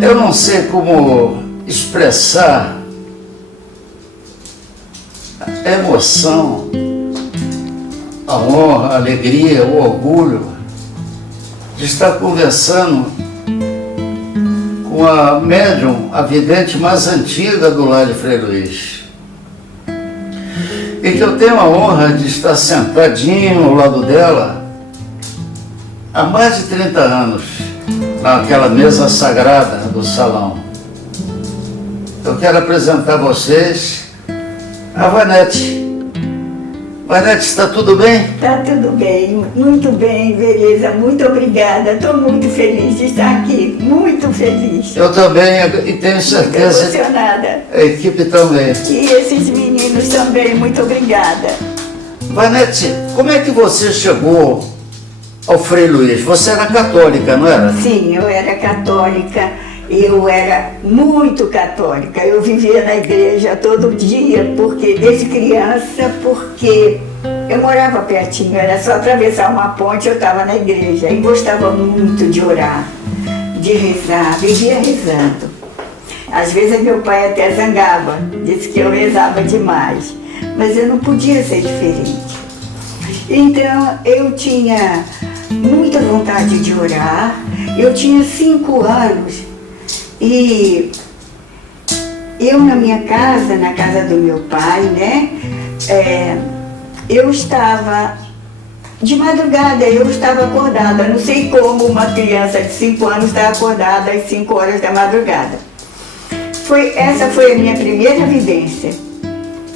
Eu não sei como expressar a emoção, a honra, a alegria, o orgulho de estar conversando com a médium, a vidente mais antiga do lar de Frei Luiz. E que eu tenho a honra de estar sentadinho ao lado dela há mais de 30 anos, naquela mesa sagrada do salão. Eu quero apresentar a vocês a Vanete. Vanete, está tudo bem? Está tudo bem, muito bem, beleza, muito obrigada. Estou muito feliz de estar aqui, muito feliz. Eu também, e tenho certeza. Muito emocionada. A equipe também. E esses meninos também, muito obrigada. Vanete, como é que você chegou ao Frei Luiz? Você era católica, não era? Sim, eu era católica. Eu era muito católica, eu vivia na igreja todo dia, porque desde criança, porque eu morava pertinho, era só atravessar uma ponte, eu estava na igreja e gostava muito de orar, de rezar, vivia rezando. Às vezes meu pai até zangava, disse que eu rezava demais, mas eu não podia ser diferente. Então eu tinha muita vontade de orar, eu tinha 5 anos. E eu na minha casa, na casa do meu pai, né, eu estava, de madrugada, eu estava acordada, não sei como uma criança de 5 anos está acordada às 5 horas da madrugada. Essa foi a minha primeira vivência.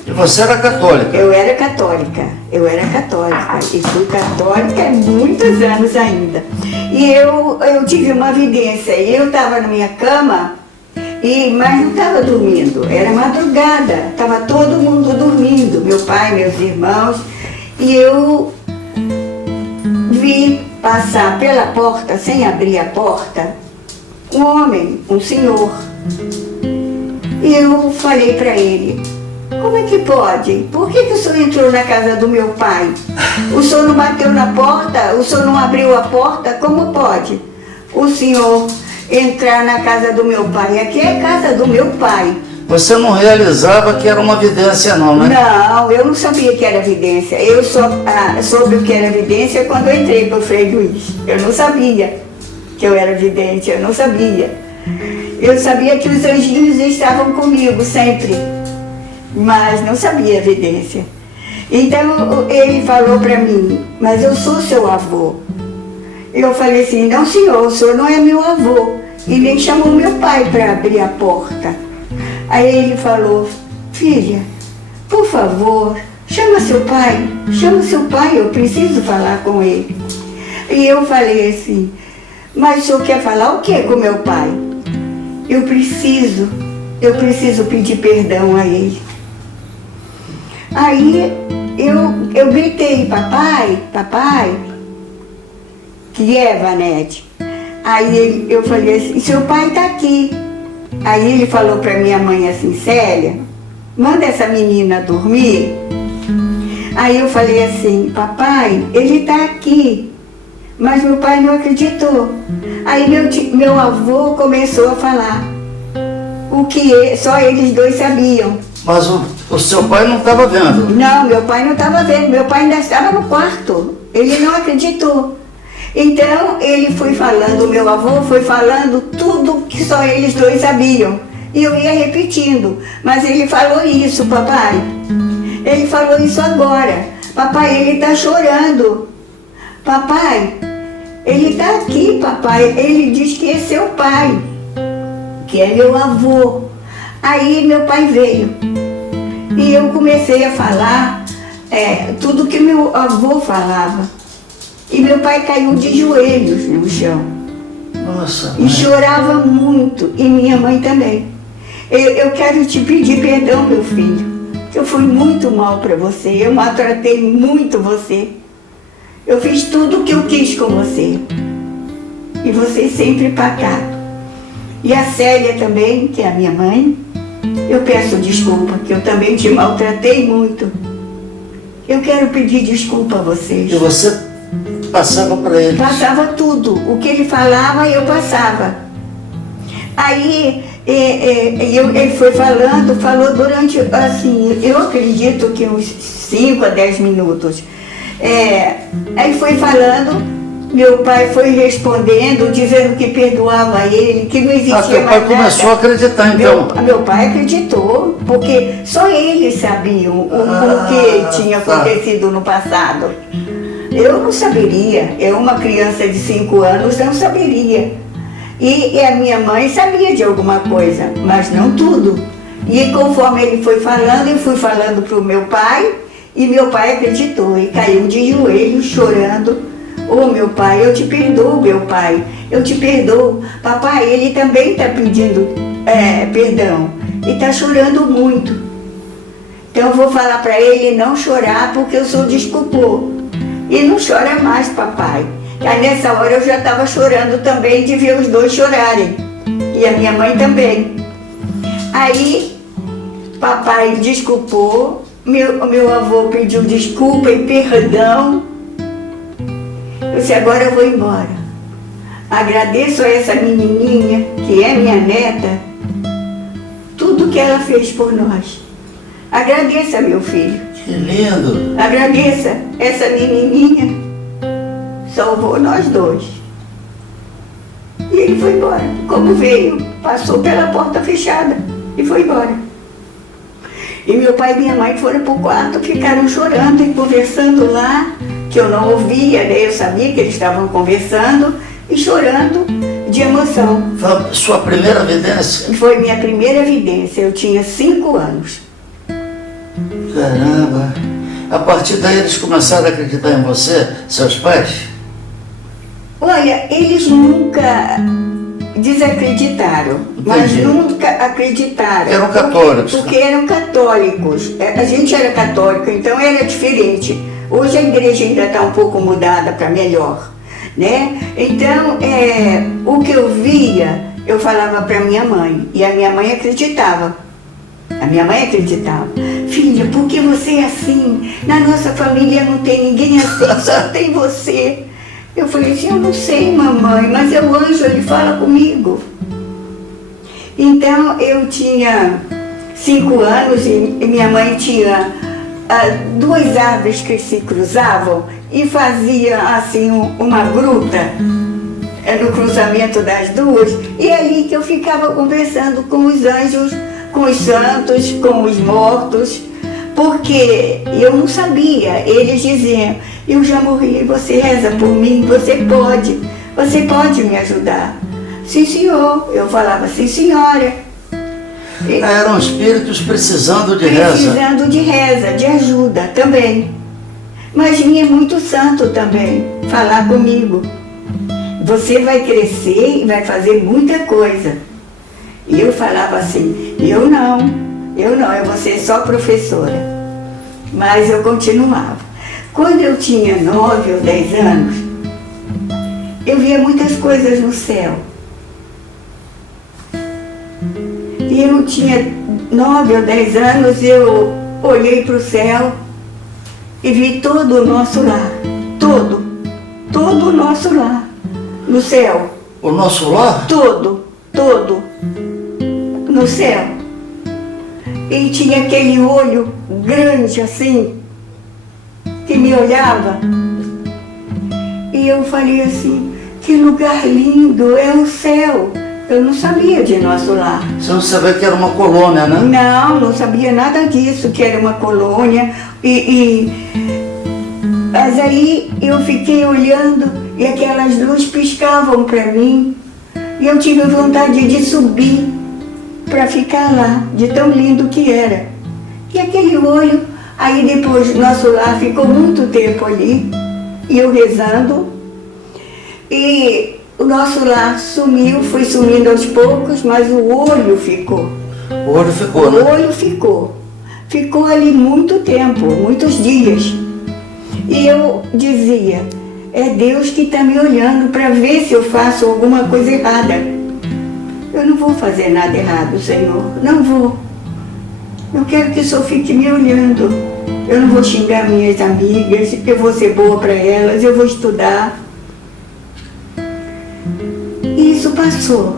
E você era católica? Eu era católica e fui católica há muitos anos ainda. E eu tive uma vidência, e eu estava na minha cama, mas não estava dormindo, era madrugada, estava todo mundo dormindo, meu pai, meus irmãos, e eu vi passar pela porta, sem abrir a porta, um homem, um senhor. E eu falei para ele: como é que pode? Por que o senhor entrou na casa do meu pai? O senhor não bateu na porta? O senhor não abriu a porta? Como pode o senhor entrar na casa do meu pai? Aqui é a casa do meu pai. Você não realizava que era uma vidência não, né? Não, eu não sabia que era vidência. Eu só soube o que era vidência quando eu entrei para o Frei Luiz. Eu não sabia que eu era vidente, eu não sabia. Eu sabia que os anjinhos estavam comigo sempre, mas não sabia a evidência. Então ele falou para mim: mas eu sou seu avô. Eu falei assim: não senhor, o senhor não é meu avô. E nem chamou meu pai para abrir a porta. Aí ele falou: filha, por favor, chama seu pai, eu preciso falar com ele. E eu falei assim: mas o senhor quer falar o que com meu pai? Eu preciso pedir perdão a ele. Aí eu gritei: papai, que é, Vanete? Aí eu falei assim: seu pai está aqui. Aí ele falou para minha mãe assim: Célia, manda essa menina dormir. Aí eu falei assim: papai, ele está aqui. Mas meu pai não acreditou. Aí meu avô começou a falar o que só eles dois sabiam. Mas o seu pai não estava vendo? Não, meu pai não estava vendo, meu pai ainda estava no quarto. Ele não acreditou. Então ele foi falando, o meu avô foi falando tudo que só eles dois sabiam. E eu ia repetindo: mas ele falou isso, papai. Ele falou isso agora. Papai, ele está chorando. Papai, ele está aqui, papai. Ele diz que é seu pai, que é meu avô. Aí meu pai veio e eu comecei a falar tudo que meu avô falava. E meu pai caiu de joelhos no chão. Nossa, e chorava muito, e minha mãe também. Eu quero te pedir perdão, meu filho, que eu fui muito mal para você, eu maltratei muito você. Eu fiz tudo o que eu quis com você. E você sempre pacato. E a Célia também, que é a minha mãe, eu peço desculpa, que eu também te maltratei muito. Eu quero pedir desculpa a vocês. E você passava para ele? Passava tudo. O que ele falava, eu passava. Aí ele foi falou durante, assim, eu acredito que uns 5 a 10 minutos. Aí foi falando, meu pai foi respondendo, dizendo que perdoava ele, que não existia mais nada. Teu pai começou a acreditar, então. Meu pai acreditou, porque só eles sabiam o que tinha acontecido no passado. Eu não saberia, eu, uma criança de 5 anos, não saberia. E a minha mãe sabia de alguma coisa, mas não tudo. E conforme ele foi falando, eu fui falando para o meu pai, e meu pai acreditou, e caiu de joelhos chorando. Oh, meu pai, eu te perdoo, meu pai, eu te perdoo. Papai, ele também está pedindo perdão e está chorando muito. Então eu vou falar para ele não chorar, porque eu sou desculpou. E não chora mais, papai. Aí nessa hora eu já estava chorando também de ver os dois chorarem. E a minha mãe também. Aí papai desculpou, meu avô pediu desculpa e perdão. Eu disse, agora eu vou embora. Agradeço a essa menininha, que é minha neta, tudo que ela fez por nós. Agradeça, meu filho. Que lindo. Agradeça, essa menininha salvou nós dois. E ele foi embora. Como veio, passou pela porta fechada e foi embora. E meu pai e minha mãe foram para o quarto, ficaram chorando e conversando lá, que eu não ouvia, né? Eu sabia que eles estavam conversando e chorando de emoção. Foi a sua primeira evidência? Foi minha primeira evidência, eu tinha 5 anos. Caramba! A partir daí eles começaram a acreditar em você, seus pais? Olha, eles nunca desacreditaram, mas nunca acreditaram. Eram católicos. Porque eram católicos. A gente era católico, então era diferente. Hoje a igreja ainda está um pouco mudada para melhor, né? Então, o que eu via, eu falava para minha mãe, e a minha mãe acreditava. A minha mãe acreditava. Filha, por que você é assim? Na nossa família não tem ninguém assim, só tem você. Eu falei assim, eu não sei, mamãe, mas é o anjo, ele fala comigo. Então, eu tinha 5 anos e minha mãe tinha 2 árvores que se cruzavam e fazia assim uma gruta no cruzamento das duas, e é ali que eu ficava conversando com os anjos, com os santos, com os mortos, porque eu não sabia. Eles diziam, eu já morri, você reza por mim, você pode me ajudar. Sim, senhor. Eu falava, sim, senhora. Eram espíritos precisando de reza. Precisando de reza, de ajuda também. Mas vinha muito santo também falar comigo. Você vai crescer e vai fazer muita coisa. E eu falava assim, eu vou ser só professora. Mas eu continuava. Quando eu tinha 9 ou 10 anos, eu via muitas coisas no céu. E eu tinha 9 ou 10 anos, eu olhei para o céu e vi todo o nosso lar. Todo o nosso lar. No céu. O nosso lar? Todo. No céu. E tinha aquele olho grande assim, que me olhava. E eu falei assim, que lugar lindo, é o céu. Eu não sabia de nosso lar. Você não sabia que era uma colônia, né? Não sabia nada disso, que era uma colônia. Mas aí eu fiquei olhando e aquelas luzes piscavam para mim. E eu tive vontade de subir para ficar lá, de tão lindo que era. E aquele olho, aí depois nosso lar ficou muito tempo ali, e eu rezando. E o nosso lar sumiu, foi sumindo aos poucos, mas o olho ficou. O olho ficou, né? O olho ficou. Ficou ali muito tempo, muitos dias. E eu dizia, é Deus que está me olhando para ver se eu faço alguma coisa errada. Eu não vou fazer nada errado, Senhor, não vou. Eu quero que o Senhor fique me olhando. Eu não vou xingar minhas amigas, eu vou ser boa para elas, eu vou estudar. E isso passou,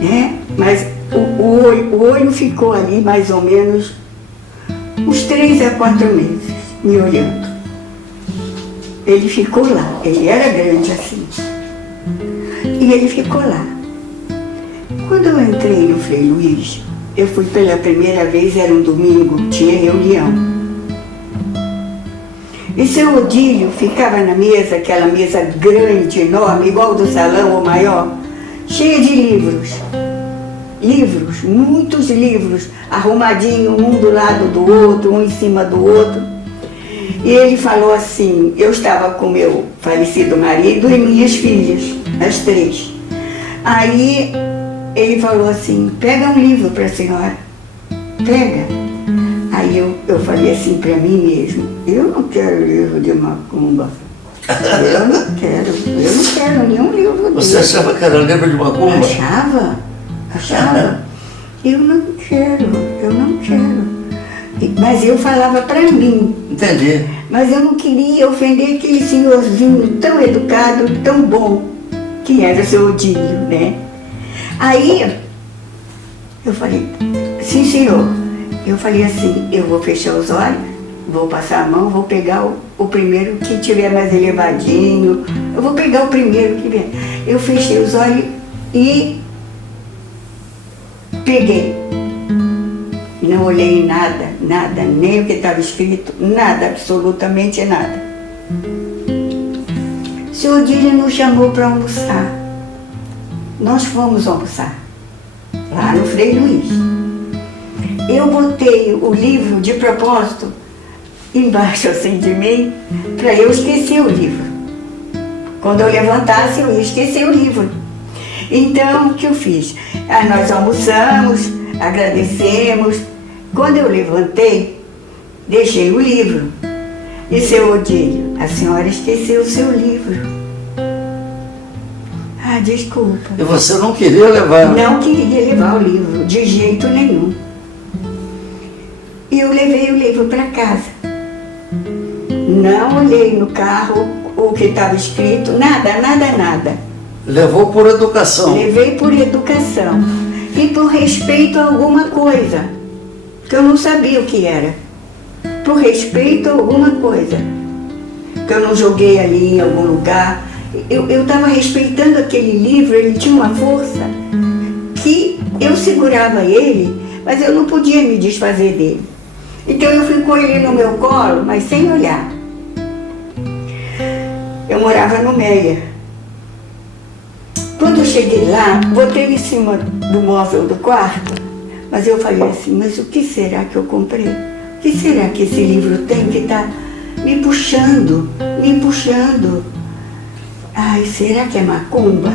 né? Mas o olho ficou ali mais ou menos uns 3 a 4 meses, me olhando. Ele ficou lá, ele era grande assim. E ele ficou lá. Quando eu entrei no Frei Luiz, eu fui pela primeira vez, era um domingo, tinha reunião. E seu Odílio ficava na mesa, aquela mesa grande, enorme, igual do salão ou maior, cheia de livros. Livros, muitos livros, arrumadinho, um do lado do outro, um em cima do outro. E ele falou assim, eu estava com meu falecido marido e minhas filhas, as 3. Aí ele falou assim, pega um livro para a senhora, pega. Aí eu falei assim para mim mesmo, eu não quero livro de macumba, eu não quero nenhum livro dele. Você achava que era livro de macumba? Achava. Eu não quero. Mas eu falava para mim. Entendi. Mas eu não queria ofender aquele senhorzinho tão educado, tão bom, que era o seu Odílio, né? Aí, eu falei, sim senhor. Eu falei assim, eu vou fechar os olhos, vou passar a mão, vou pegar o primeiro que tiver mais elevadinho. Eu vou pegar o primeiro que vier. Eu fechei os olhos e peguei. Não olhei nada, nem o que estava escrito, nada, absolutamente nada. O senhor Odílio nos chamou para almoçar. Nós fomos almoçar, lá no Frei Luiz. Eu botei o livro de propósito embaixo assim de mim, para eu esquecer o livro. Quando eu levantasse, eu ia esquecer o livro. Então, o que eu fiz? Nós almoçamos, agradecemos. Quando eu levantei, deixei o livro. E seu Odílio, a senhora esqueceu o seu livro. Ah, desculpa. E você não queria levar? Não queria levar o livro, de jeito nenhum. E eu levei o livro para casa. Não olhei no carro o que estava escrito, nada. Levou por educação? Levei por educação e por respeito a alguma coisa, que eu não sabia o que era. Por respeito a alguma coisa, que eu não joguei ali em algum lugar. Eu estava respeitando aquele livro, ele tinha uma força que eu segurava ele, mas eu não podia me desfazer dele. Então eu fui com ele no meu colo, mas sem olhar. Eu morava no Meia. Quando eu cheguei lá, botei em cima do móvel do quarto, mas eu falei assim, mas o que será que eu comprei? O que será que esse livro tem que está me puxando? Ai, será que é macumba?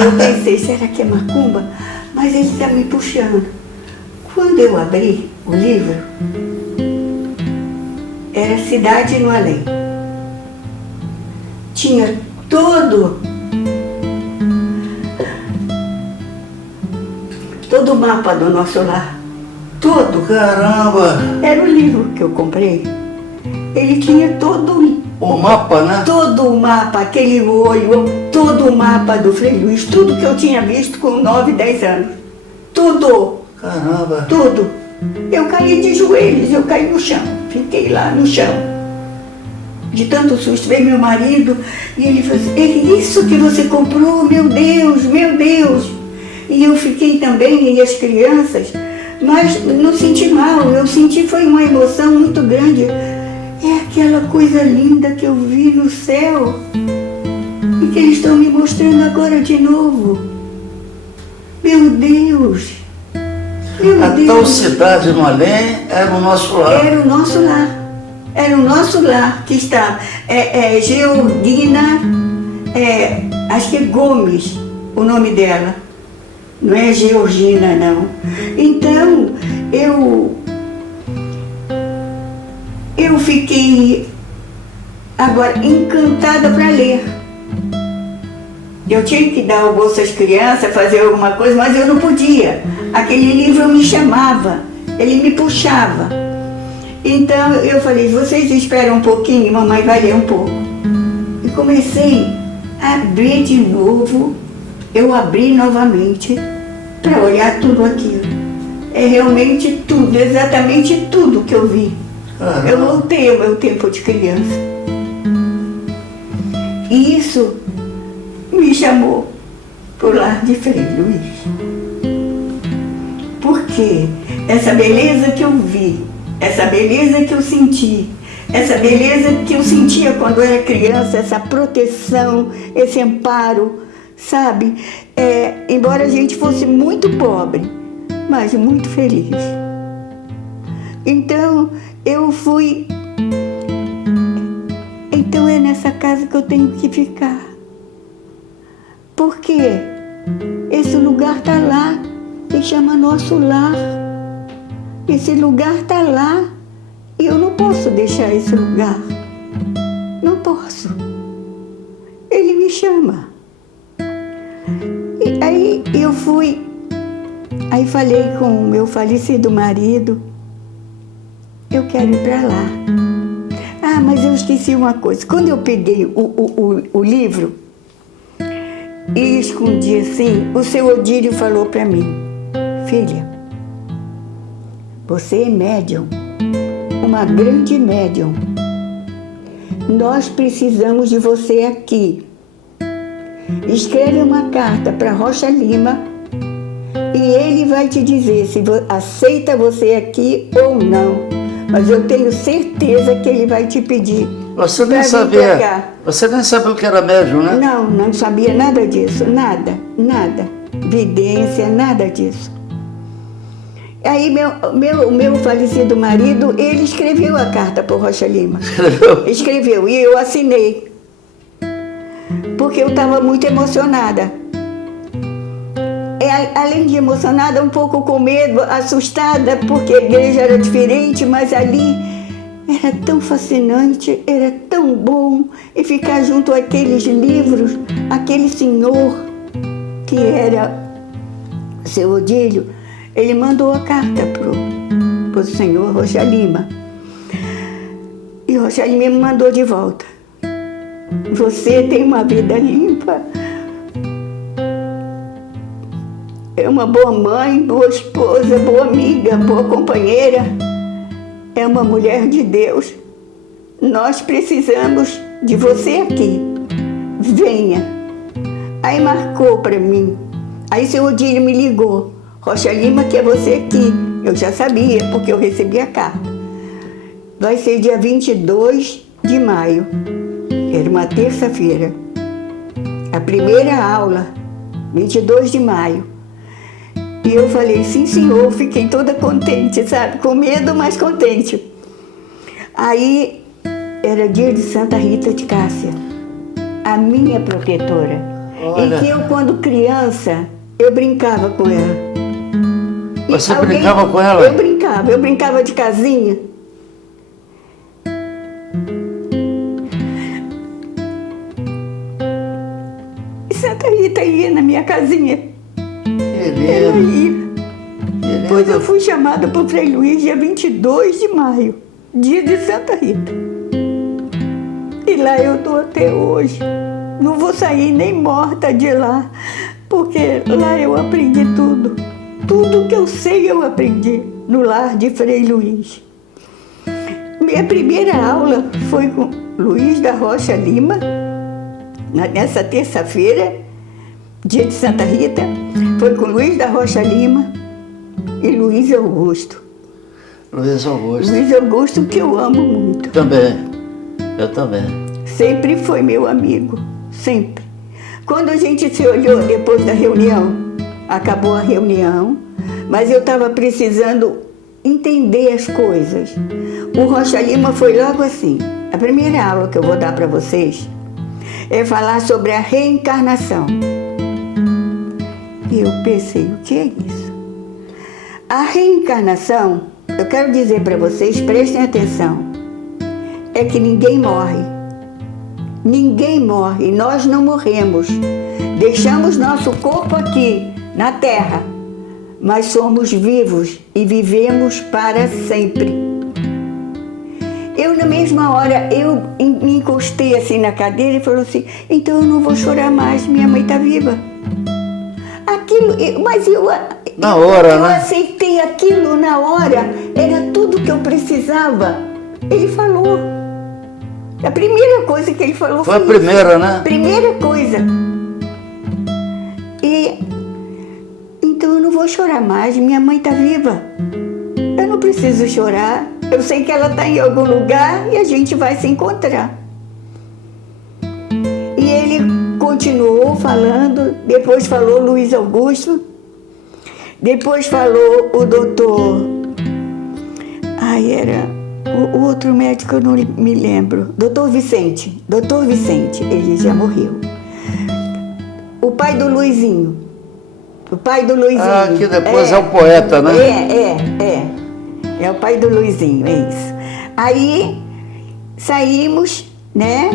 Eu pensei, será que é macumba? Mas ele está me puxando. Quando eu abri o livro, era Cidade no Além. Tinha todo o mapa do nosso lar. Todo. Caramba! Era o livro que eu comprei. Ele tinha todo o mapa, né? Todo o mapa, aquele olho, todo o mapa do Frei Luiz, tudo que eu tinha visto com 9, 10 anos. Tudo. Caramba! Tudo. Eu caí de joelhos, eu caí no chão. Fiquei lá no chão. De tanto susto, veio meu marido e ele falou assim, é isso que você comprou? Meu Deus, meu Deus. E eu fiquei também, e as crianças, mas não senti mal, eu senti foi uma emoção muito grande. É aquela coisa linda que eu vi no céu e que eles estão me mostrando agora de novo. Meu Deus! A tal Cidade no Além era o nosso lar. Era o nosso lar. Era o nosso lar que estava. Georgina, acho que é Gomes, o nome dela. Não é Georgina, não. Então, eu fiquei agora encantada para ler. Eu tinha que dar almoço às crianças, fazer alguma coisa, mas eu não podia. Aquele livro me chamava, ele me puxava. Então eu falei, vocês esperam um pouquinho, mamãe vai ler um pouco. E comecei a abrir de novo, eu abri novamente para olhar tudo aquilo. É realmente tudo, exatamente tudo que eu vi. Eu voltei ao meu tempo de criança. E isso me chamou para o lar de Frei Luiz. Porque essa beleza que eu vi, essa beleza que eu senti, essa beleza que eu sentia quando eu era criança, essa proteção, esse amparo, sabe? Embora a gente fosse muito pobre, mas muito feliz. Então, eu fui... Então é nessa casa que eu tenho que ficar. Porque esse lugar está lá, se chama nosso lar. Esse lugar está lá e eu não posso deixar esse lugar. Não posso. Ele me chama. E aí eu fui, aí falei com o meu falecido marido, eu quero ir para lá. Ah, mas eu esqueci uma coisa. Quando eu peguei o livro e escondi assim, o seu Odílio falou para mim: filha, você é médium, uma grande médium. Nós precisamos de você aqui. Escreve uma carta para Rocha Lima e ele vai te dizer se aceita você aqui ou não. Mas eu tenho certeza que ele vai te pedir. Você nem sabia. Você nem sabia o que era médium, né? Não, não sabia nada disso, nada. Vidência, nada disso. Aí meu falecido marido, ele escreveu a carta para o Rocha Lima. Escreveu e eu assinei. Porque eu estava muito emocionada. Além de emocionada, um pouco com medo, assustada, porque a igreja era diferente, mas ali era tão fascinante, era tão bom, e ficar junto àqueles livros, aquele senhor que era seu Odílio, ele mandou a carta pro senhor Rocha Lima. E Rocha Lima me mandou de volta. Você tem uma vida limpa, é uma boa mãe, boa esposa, boa amiga, boa companheira, é uma mulher de Deus. Nós precisamos de você aqui. Venha. Aí marcou para mim. Aí seu Odílio me ligou. Rocha Lima, que é você aqui. Eu já sabia, porque eu recebi a carta. Vai ser dia 22 de maio. Era uma terça-feira. A primeira aula, 22 de maio. E eu falei, sim, senhor, fiquei toda contente, sabe? Com medo, mas contente. Aí, era dia de Santa Rita de Cássia, a minha protetora. Olha. E que eu, quando criança, eu brincava com ela. Você brincava com ela? Eu brincava de casinha. E Santa Rita ia na minha casinha. Ela ia. Depois eu fui chamada por Frei Luiz dia 22 de maio, dia de Santa Rita. E lá eu estou até hoje. Não vou sair nem morta de lá, porque lá eu aprendi tudo. Tudo que eu sei eu aprendi no lar de Frei Luiz. Minha primeira aula foi com Luiz da Rocha Lima, nessa terça-feira, dia de Santa Rita. Foi com Luiz da Rocha Lima e Luiz Augusto. Luiz Augusto. Luiz Augusto, que eu amo muito. Também. Eu também. Sempre foi meu amigo. Sempre. Quando a gente se olhou depois da reunião, acabou a reunião, mas eu estava precisando entender as coisas. O Rocha Lima foi logo assim. A primeira aula que eu vou dar para vocês é falar sobre a reencarnação. E eu pensei, o que é isso? A reencarnação, eu quero dizer para vocês, prestem atenção, é que ninguém morre. Ninguém morre, nós não morremos. Deixamos nosso corpo aqui, na Terra, mas somos vivos e vivemos para sempre. Eu, na mesma hora, eu me encostei assim na cadeira e falei assim, então eu não vou chorar mais, minha mãe está viva. Aquilo, mas Na hora, eu né? aceitei aquilo na hora, era tudo que eu precisava. Ele falou. A primeira coisa que ele falou Foi a isso. primeira, né? Primeira coisa. E então eu não vou chorar mais, minha mãe está viva. Eu não preciso chorar. Eu sei que ela está em algum lugar e a gente vai se encontrar. E ele continuou falando, depois falou Luiz Augusto, depois falou o doutor. Era o outro médico, eu não me lembro. Doutor Vicente, ele já morreu. O pai do Luizinho. Que depois é o poeta, né? É o pai do Luizinho, é isso. Aí saímos, né?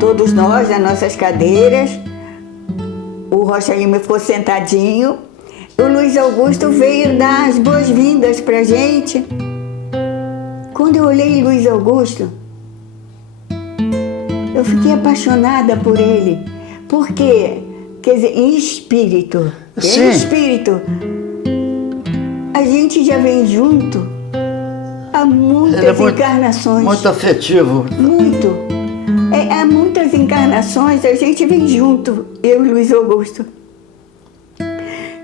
Todos nós nas nossas cadeiras. O Rocha Lima ficou sentadinho. O Luiz Augusto veio dar as boas-vindas pra gente. Quando eu olhei Luiz Augusto, eu fiquei apaixonada por ele. Porque, quer dizer, em espírito. Sim. Em espírito. A gente já vem junto há muitas encarnações. Muito afetivo. Muito. Há muitas encarnações a gente vem junto, eu e Luiz Augusto.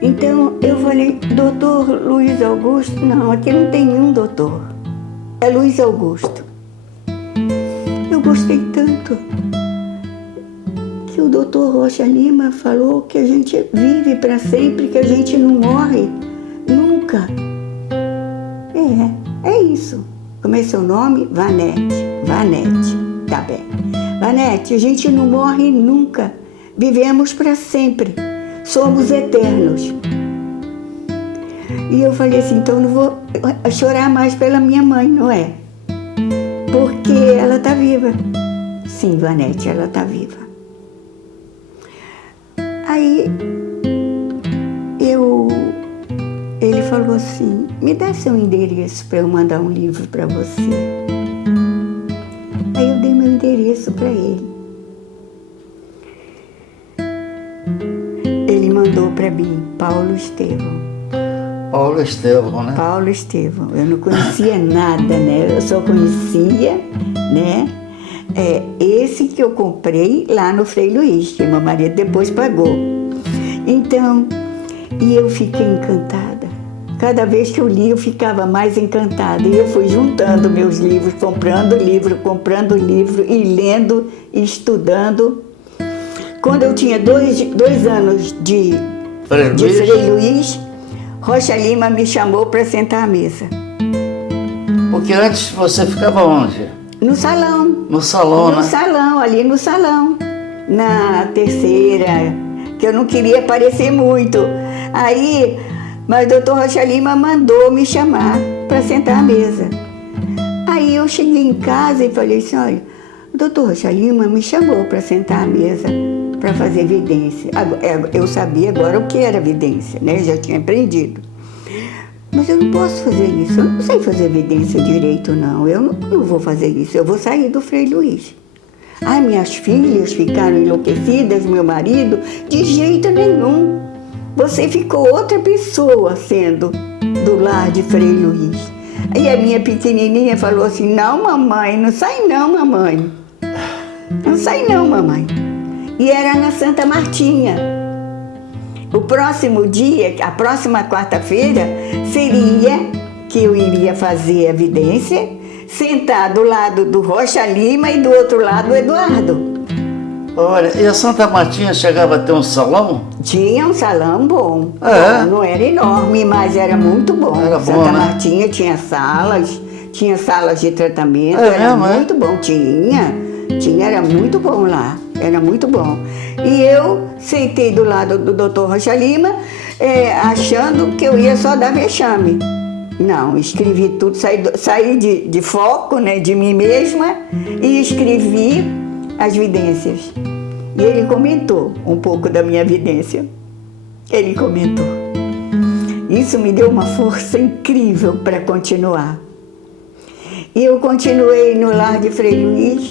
Então eu falei, doutor Luiz Augusto? Não, aqui não tem nenhum doutor. É Luiz Augusto. Eu gostei tanto que o doutor Rocha Lima falou que a gente vive para sempre, que a gente não morre nunca. É isso. Como é seu nome? Vanete. Tá bem. Vanete, a gente não morre nunca. Vivemos para sempre. Somos eternos. E eu falei assim, então não vou chorar mais pela minha mãe, não é? Porque ela está viva. Sim, Vanete, ela está viva. Aí ele falou assim, me dá seu endereço para eu mandar um livro para você. Aí eu dei meu endereço para ele. Ele mandou para mim, Paulo Estevão, né? Paulo Estevão. Eu não conhecia nada, né? Eu só conhecia, né? Esse que eu comprei lá no Frei Luiz, que meu marido depois pagou. Então, e eu fiquei encantada. Cada vez que eu li, eu ficava mais encantada. E eu fui juntando meus livros, comprando livro e lendo e estudando. Quando eu tinha dois anos de Frei Luiz, Rocha Lima me chamou para sentar à mesa. Porque antes você ficava onde? No salão. No salão, né? No salão, ali no salão. Na terceira, que eu não queria aparecer muito. Aí, mas o doutor Rocha Lima mandou me chamar para sentar à mesa. Aí eu cheguei em casa e falei assim, olha, o doutor Rocha Lima me chamou para sentar à mesa para fazer vidência. Eu sabia agora o que era vidência, né? Eu já tinha aprendido. Mas eu não posso fazer isso, eu não sei fazer vidência direito, não. Eu não vou fazer isso, eu vou sair do Frei Luiz. Ai, minhas filhas ficaram enlouquecidas, meu marido, de jeito nenhum. Você ficou outra pessoa sendo do lar de Frei Luiz. Aí a minha pequenininha falou assim, não, mamãe, não sai não, mamãe. Não sai não, mamãe. E era na Santa Martinha. O próximo dia, a próxima quarta-feira, seria que eu iria fazer a vidência, sentar do lado do Rocha Lima e do outro lado o Eduardo. Olha, e a Santa Martinha chegava a ter um salão? Tinha um salão bom. É? Não era enorme, mas era muito bom. Era bom, Santa né? Martinha tinha salas de tratamento, É era mesmo, muito bom. Era muito bom lá, era muito bom. E eu sentei do lado do doutor Rocha Lima, achando que eu ia só dar vexame. Não, escrevi tudo, saí de foco, né, de mim mesma e escrevi as vidências. E ele comentou um pouco da minha vidência. Ele comentou. Isso me deu uma força incrível para continuar. E eu continuei no lar de Frei Luiz,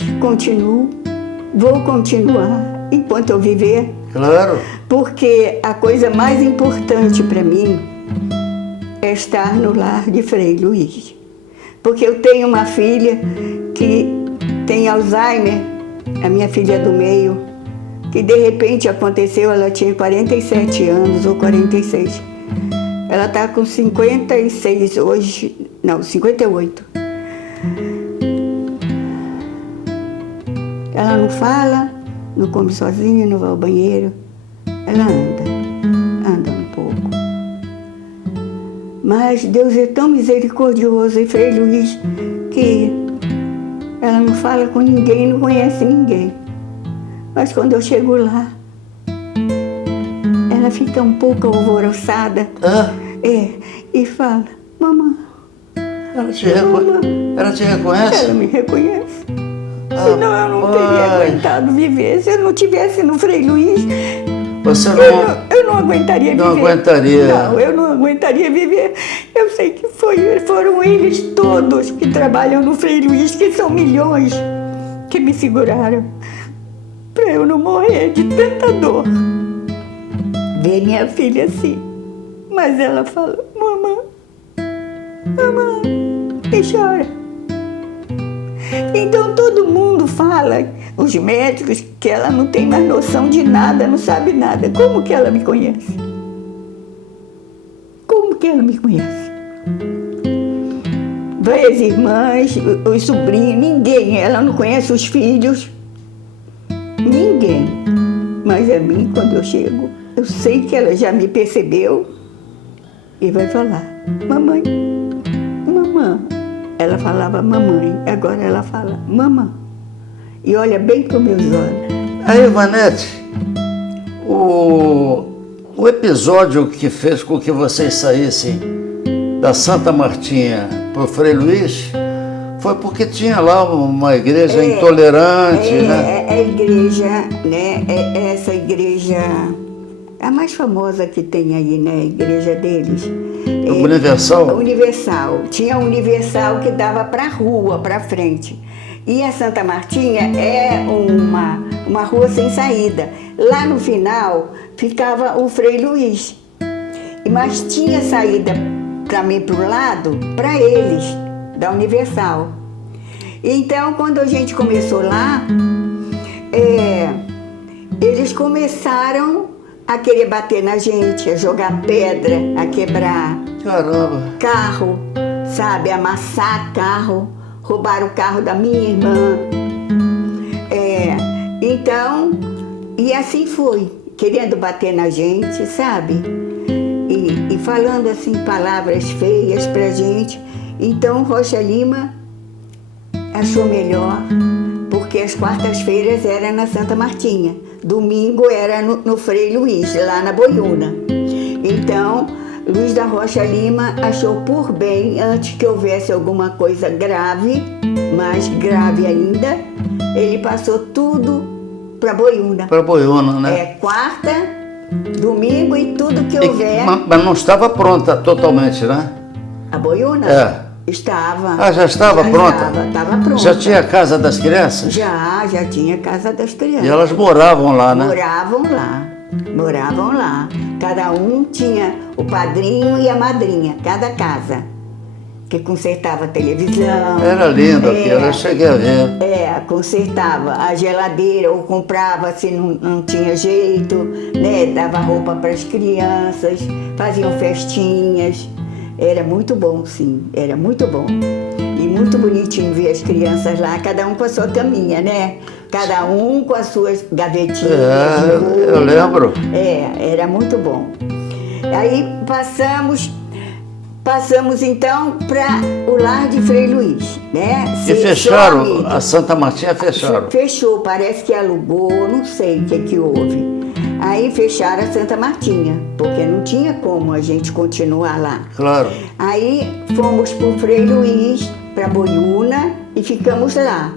vou continuar enquanto eu viver. Claro. Porque a coisa mais importante para mim é estar no lar de Frei Luiz. Porque eu tenho uma filha que tem Alzheimer, a minha filha do meio, que de repente aconteceu, ela tinha 47 anos ou 46. Ela está com 56 hoje, não, 58. Ela não fala, não come sozinha, não vai ao banheiro. Ela anda um pouco. Mas Deus é tão misericordioso e Frei Luiz que ela não fala com ninguém, não conhece ninguém. Mas quando eu chego lá, ela fica um pouco alvoroçada. E fala, mamãe. Ela te reconhece? Ela me reconhece. Senão eu não teria aguentado viver. Se eu não tivesse no Frei Luiz, eu não aguentaria viver. Não aguentaria. Não, eu não aguentaria viver. Eu sei que foram eles todos que trabalham no Frei Luiz, que são milhões, que me seguraram para eu não morrer de tanta dor. Ver minha filha assim. Mas ela fala, mamãe, e chora. Então todo mundo fala, os médicos, que ela não tem mais noção de nada, não sabe nada. Como que ela me conhece? Como que ela me conhece? Vai as irmãs, os sobrinhos, ninguém. Ela não conhece os filhos. Ninguém. Mas a mim, quando eu chego, eu sei que ela já me percebeu e vai falar, mamãe, mamãe. Ela falava mamãe, agora ela fala mamãe. E olha bem para os meus olhos. Aí, Ivanete, o episódio que fez com que vocês saíssem da Santa Martinha para o Frei Luiz foi porque tinha lá uma igreja intolerante, né? A igreja, né? Essa igreja, a mais famosa que tem aí, né? A igreja deles. Universal? Universal. Tinha a Universal que dava para a rua, para frente. E a Santa Martinha é uma rua sem saída. Lá no final ficava o Frei Luiz. Mas tinha saída para mim para o lado, para eles, da Universal. Então, quando a gente começou lá, eles começaram a querer bater na gente, a jogar pedra, a quebrar carro, sabe, amassar carro, roubar o carro da minha irmã. Então, e assim foi, querendo bater na gente, sabe? E falando assim palavras feias pra gente. Então Rocha Lima achou melhor, porque as quartas-feiras era na Santa Martinha, domingo era no Frei Luiz, lá na Boiúna. Então Luiz da Rocha Lima achou por bem, antes que houvesse alguma coisa grave, mais grave ainda, ele passou tudo para Boiúna. Para Boiúna, né? Quarta, domingo e tudo que houver. Mas não estava pronta totalmente, né? A Boiúna? Estava. Já estava pronta? Estava pronta. Já tinha a casa das crianças? Já tinha a casa das crianças. E elas moravam lá, né? Moravam lá. Cada um tinha o padrinho e a madrinha, cada casa. Que consertava a televisão. Era lindo aquilo, eu cheguei a ver. Consertava a geladeira ou comprava se não tinha jeito, né? Dava roupa para as crianças, faziam festinhas. Era muito bom, sim, era muito bom. E muito bonitinho ver as crianças lá, cada um com a sua caminha, né? Cada um com as suas gavetinhas. Eu lembro. Era muito bom. Aí passamos então para o lar de Frei Luiz, né? E fecharam, a Santa Martinha fecharam. Fechou, parece que alugou, não sei o que houve. Aí fecharam a Santa Martinha, porque não tinha como a gente continuar lá. Claro. Aí fomos para o Frei Luiz, para Boiúna, e ficamos lá.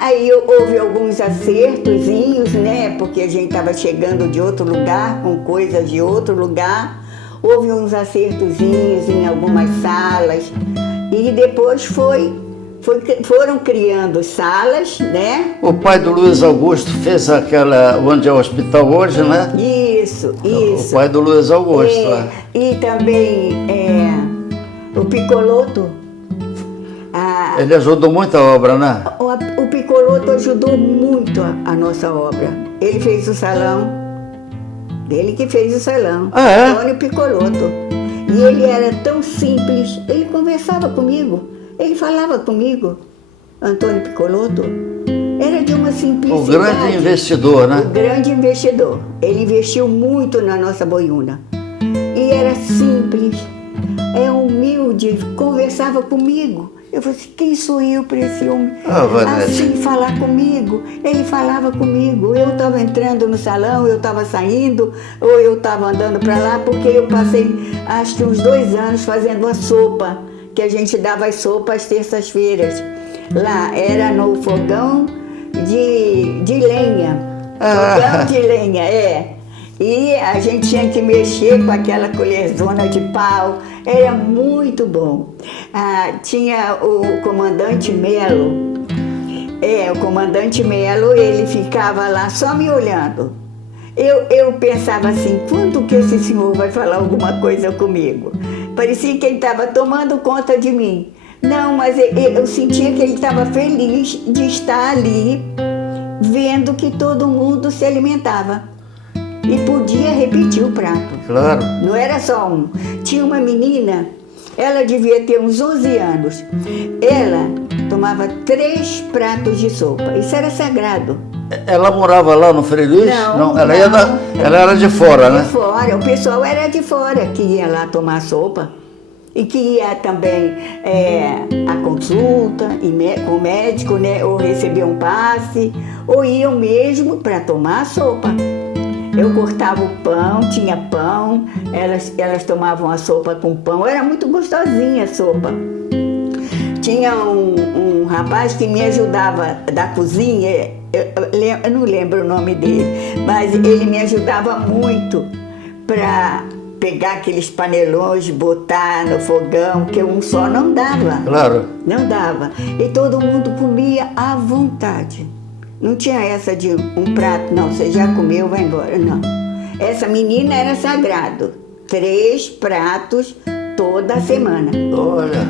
Aí houve alguns acertozinhos, né? Porque a gente estava chegando de outro lugar, com coisas de outro lugar. Houve uns acertozinhos em algumas salas. E depois foi foram criando salas, né? O pai do Luiz Augusto fez aquela, onde é o hospital hoje, né? Isso. O pai do Luiz Augusto. E também o Picoloto. Ele ajudou muito a obra, né? O Picoloto ajudou muito a nossa obra. Ele fez o salão. Ele que fez o salão. Ah, é? Antônio Picoloto. E ele era tão simples. Ele conversava comigo. Ele falava comigo. Antônio Picoloto. Era de uma simplicidade. O grande investidor, né? O grande investidor. Ele investiu muito na nossa boiúna. E era simples. É humilde. Conversava comigo. Eu falei assim, quem sou eu para esse homem assim falar comigo? Ele falava comigo. Eu estava entrando no salão, eu estava saindo, ou eu estava andando para lá, porque eu passei, acho que uns 2 anos fazendo a sopa, que a gente dava as sopas às terças-feiras. Lá era no fogão de lenha. Fogão de lenha, E a gente tinha que mexer com aquela colherzona de pau, era muito bom. Tinha o comandante Melo, o comandante Melo, ele ficava lá só me olhando. Eu pensava assim, quando que esse senhor vai falar alguma coisa comigo? Parecia que ele estava tomando conta de mim. Não, mas eu sentia que ele estava feliz de estar ali, vendo que todo mundo se alimentava. E podia repetir o prato. Claro. Não era só um. Tinha uma menina, ela devia ter uns 11 anos. Ela tomava 3 pratos de sopa. Isso era sagrado. Ela morava lá no Frei Luiz? Não. Ela era de fora, né? De fora. O pessoal era de fora que ia lá tomar sopa. E que ia também à consulta com o médico, né? Ou receber um passe, ou iam mesmo para tomar sopa. Eu cortava o pão, tinha pão, elas tomavam a sopa com pão, era muito gostosinha a sopa. Tinha um rapaz que me ajudava da cozinha, eu não lembro o nome dele, mas ele me ajudava muito para pegar aqueles panelões, botar no fogão, que um só não dava. Claro. Não dava. E todo mundo comia à vontade. Não tinha essa de um prato, não, você já comeu, vai embora, não. Essa menina era sagrado. 3 pratos toda semana. Olha,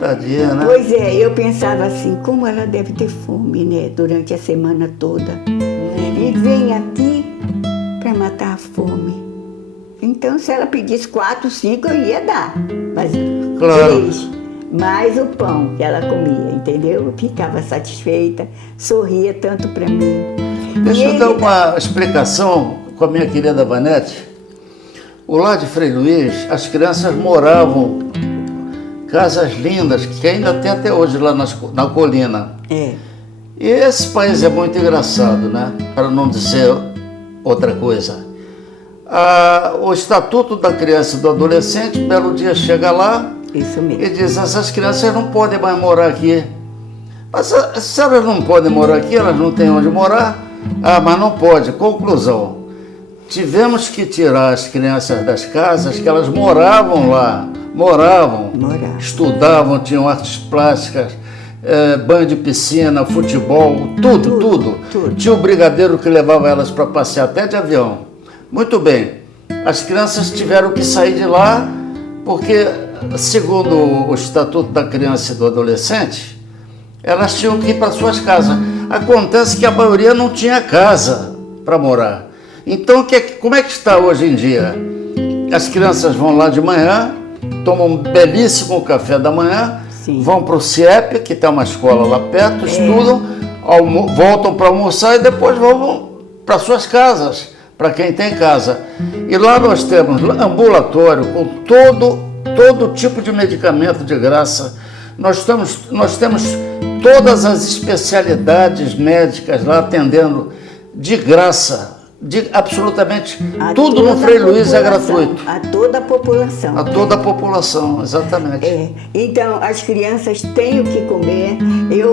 tadinha, né? Pois é, eu pensava assim, como ela deve ter fome, né, durante a semana toda. E vem aqui para matar a fome. Então, se ela pedisse 4, 5, eu ia dar. Mas claro. 3. Mais o pão que ela comia, entendeu? Eu ficava satisfeita, sorria tanto para mim. Deixa eu dar uma explicação com a minha querida Vanete. O lar de Frei Luiz, as crianças moravam casas lindas, que ainda tem até hoje lá na colina. E esse país é muito engraçado, né? Para não dizer outra coisa. O Estatuto da Criança e do Adolescente, belo dia chega lá, isso mesmo. E diz, essas crianças não podem mais morar aqui. Mas se elas não podem morar aqui, elas não têm onde morar. Mas não pode. Conclusão, tivemos que tirar as crianças das casas, que elas moravam lá. Moravam. Estudavam, tinham artes plásticas, banho de piscina, futebol, tudo. Tinha o brigadeiro que levava elas para passear até de avião. Muito bem. As crianças tiveram que sair de lá porque, segundo o Estatuto da Criança e do Adolescente, elas tinham que ir para suas casas. Acontece que a maioria não tinha casa para morar. Então, como é que está hoje em dia? As crianças vão lá de manhã, tomam um belíssimo café da manhã, vão para o CIEP, que tem uma escola lá perto, estudam, voltam para almoçar e depois vão para suas casas, para quem tem casa. E lá nós temos ambulatório com todo tipo de medicamento de graça. Nós temos todas as especialidades médicas lá atendendo de graça. Absolutamente tudo no Frei Luiz é gratuito. A toda a população. A toda a população, exatamente. Então, as crianças têm o que comer.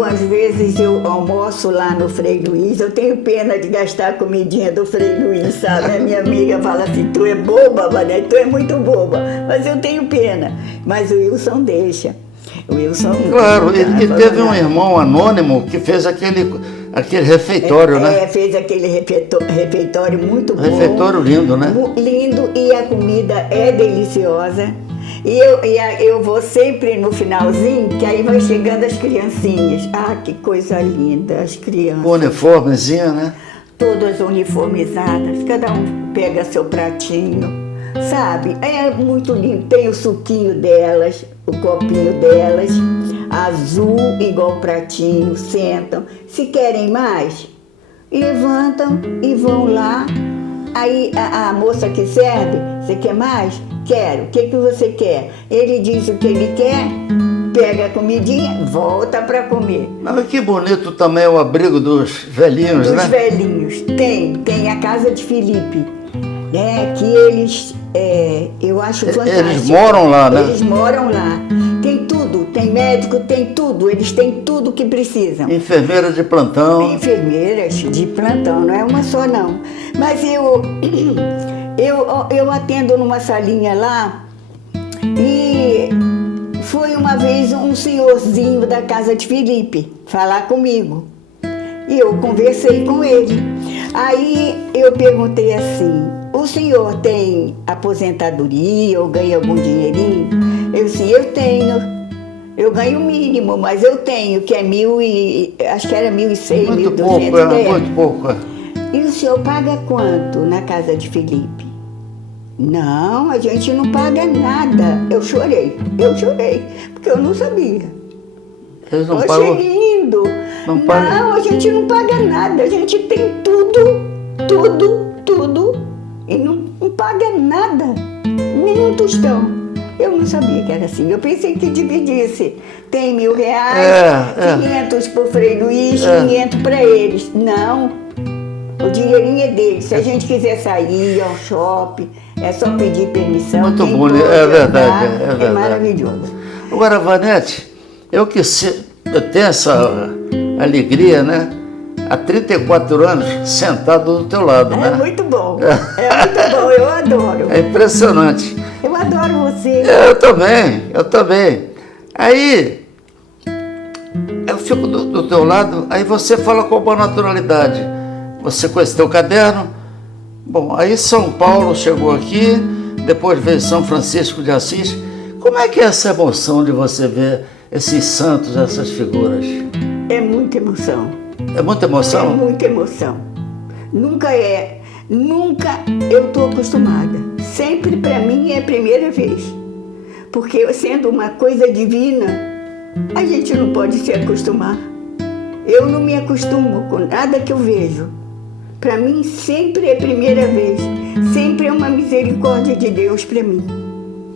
Às vezes, eu almoço lá no Frei Luiz. Eu tenho pena de gastar a comidinha do Frei Luiz, sabe? A minha amiga fala assim, tu é boba, Vanete, tu é muito boba. Mas eu tenho pena. Mas o Wilson deixa. O Wilson. Claro, ele teve um irmão anônimo que fez aquele refeitório, né? Fez aquele refeitório muito bom. Refeitório lindo, né? Lindo, e a comida é deliciosa. E eu vou sempre no finalzinho, que aí vai chegando as criancinhas. Ah, que coisa linda, as crianças. O uniformezinho, né? Todas uniformizadas, cada um pega seu pratinho, sabe? É muito lindo. Tem o suquinho delas, o copinho delas, azul, igual o pratinho, sentam. Se querem mais, levantam e vão lá. Aí a moça que serve, você quer mais? Quero. O que você quer? Ele diz o que ele quer, pega a comidinha, volta para comer. Mas que bonito também o abrigo dos velhinhos, né? Dos velhinhos. Tem a casa de Felipe, né? Que eles, eu acho fantástico. Eles moram lá, né? Eles moram lá. Tem tudo, tem médico, tem tudo. Eles têm tudo que precisam. Enfermeira de plantão. Enfermeiras de plantão, não é uma só não. Mas eu atendo numa salinha lá e foi uma vez um senhorzinho da casa de Felipe falar comigo. E eu conversei com ele. Aí eu perguntei assim, o senhor tem aposentadoria ou ganha algum dinheirinho? Eu disse, eu tenho. Eu ganho o mínimo, mas eu tenho, que é acho que era 1.100, 1.200. Muito pouco. E o senhor paga quanto na casa de Felipe? Não, a gente não paga nada. Eu chorei, porque eu não sabia. Eles não Achei pagam? lindo. Não, a gente não paga nada, a gente tem tudo, e não paga nada, nem um tostão. Eu não sabia que era assim, eu pensei que dividisse. Tem R$1.000, 500 para o Frei Luiz, 500 para eles. Não, o dinheirinho é deles. Se a gente quiser sair ao shopping, é só pedir permissão. Muito bonito, é verdade. É maravilhoso. Agora, Vanete, eu tenho essa alegria, né? Há 34 anos sentado do teu lado, né? É muito bom, eu adoro. É impressionante. Eu adoro você. Eu também. Aí, eu fico do teu lado, aí você fala com uma naturalidade. Você com esse teu caderno. Bom, aí São Paulo chegou aqui, depois veio São Francisco de Assis. Como é que é essa emoção de você ver esses santos, essas figuras? É muita emoção. É muita emoção? É muita emoção. Nunca eu estou acostumada. Sempre para mim é a primeira vez. Porque sendo uma coisa divina, a gente não pode se acostumar. Eu não me acostumo com nada que eu vejo. Para mim sempre é a primeira vez. Sempre é uma misericórdia de Deus para mim.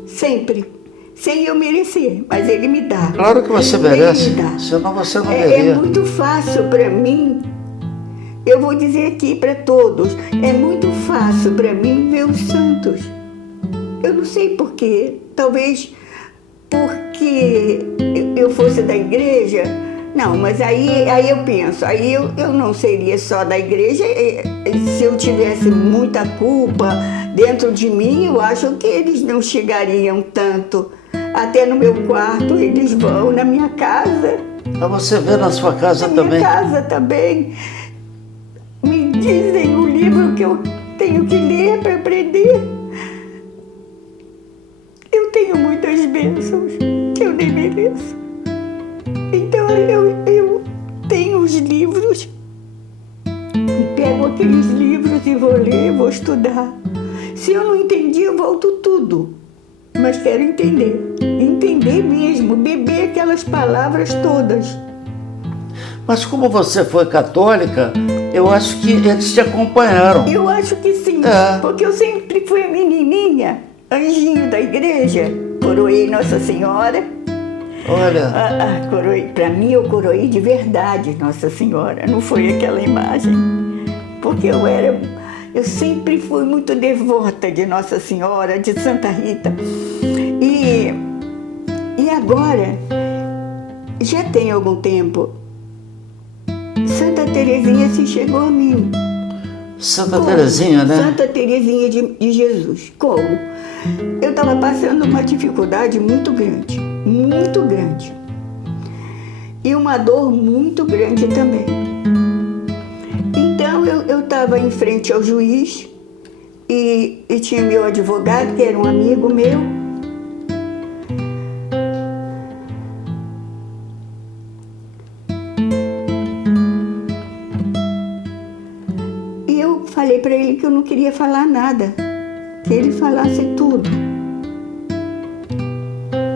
Sempre. Sem eu merecer, mas Ele me dá. Claro que você merece, senão você não veria. É muito fácil para mim, eu vou dizer aqui para todos, é muito fácil para mim ver os santos. Eu não sei porquê, talvez porque eu fosse da igreja. Não, mas aí eu penso, aí eu não seria só da igreja. Se eu tivesse muita culpa dentro de mim, eu acho que eles não chegariam tanto. Até no meu quarto eles vão, na minha casa. Mas você vê na sua casa também? Na minha casa também. Me dizem o livro que eu tenho que ler para aprender. Eu tenho muitas bênçãos que eu nem mereço. Então eu tenho os livros, e pego aqueles livros e vou ler, vou estudar. Se eu não entendi, eu volto tudo. Mas quero entender mesmo, beber aquelas palavras todas. Mas como você foi católica, eu acho que eles te acompanharam. Eu acho que sim, porque eu sempre fui a menininha, anjinho da igreja, coroei Nossa Senhora. Olha. Coroei, para mim eu coroei de verdade Nossa Senhora, não foi aquela imagem, porque eu sempre fui muito devota de Nossa Senhora, de Santa Rita. E agora, já tem algum tempo, Santa Teresinha se chegou a mim. Santa Teresinha, né? Santa Teresinha de Jesus. Como? Eu estava passando uma dificuldade muito grande, muito grande. e uma dor muito grande também. Então eu estava em frente ao juiz e tinha meu advogado, que era um amigo meu. E eu falei para ele que eu não queria falar nada, que ele falasse tudo.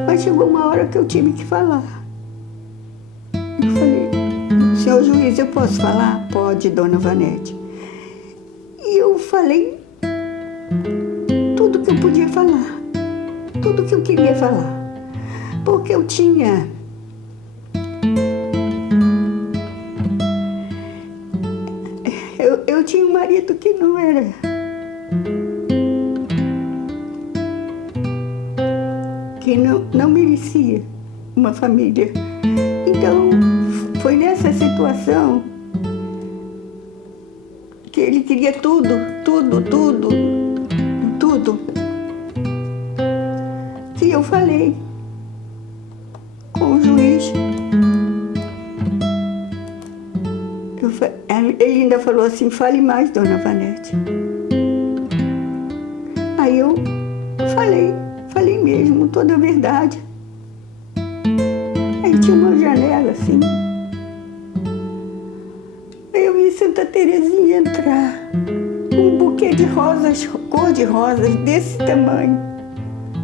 Mas chegou uma hora que eu tive que falar. Eu falei: senhor juiz, eu posso falar? Pode, dona Vanete. E eu falei tudo que eu podia falar, tudo que eu queria falar. Porque eu tinha um marido que não era. Que não merecia uma família. Então, foi nessa situação que ele queria tudo, que eu falei com o juiz. Ele ainda falou assim: fale mais, dona Vanete. Aí eu falei mesmo toda a verdade. Aí tinha uma janela assim. Aí eu vi Santa Terezinha entrar, um buquê de rosas, cor de rosas desse tamanho,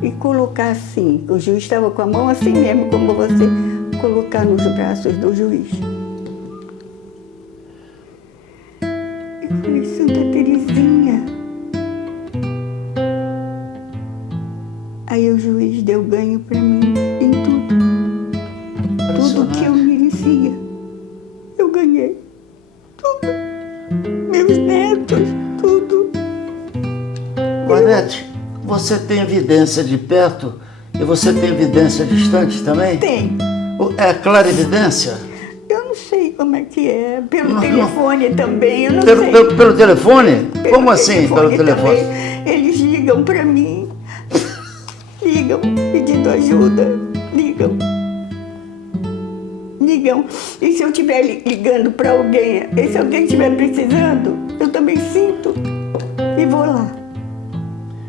e colocar assim. O juiz estava com a mão assim mesmo, como você colocar nos braços do juiz. Eu falei: Santa Terezinha. Aí o juiz deu ganho para mim em tudo. Tudo que eu merecia. Eu ganhei. Tudo. Meus netos, tudo. Vanete, você tem evidência de perto e você tem evidência distante também? Tem. É clarividência? Eu não sei como é que é. Pelo telefone também, eu não sei. Pelo telefone? Como assim, pelo telefone? Também. Eles ligam para mim. Ligam pedindo ajuda. Ligam. E se eu estiver ligando para alguém, e se alguém estiver precisando, eu também sinto e vou lá.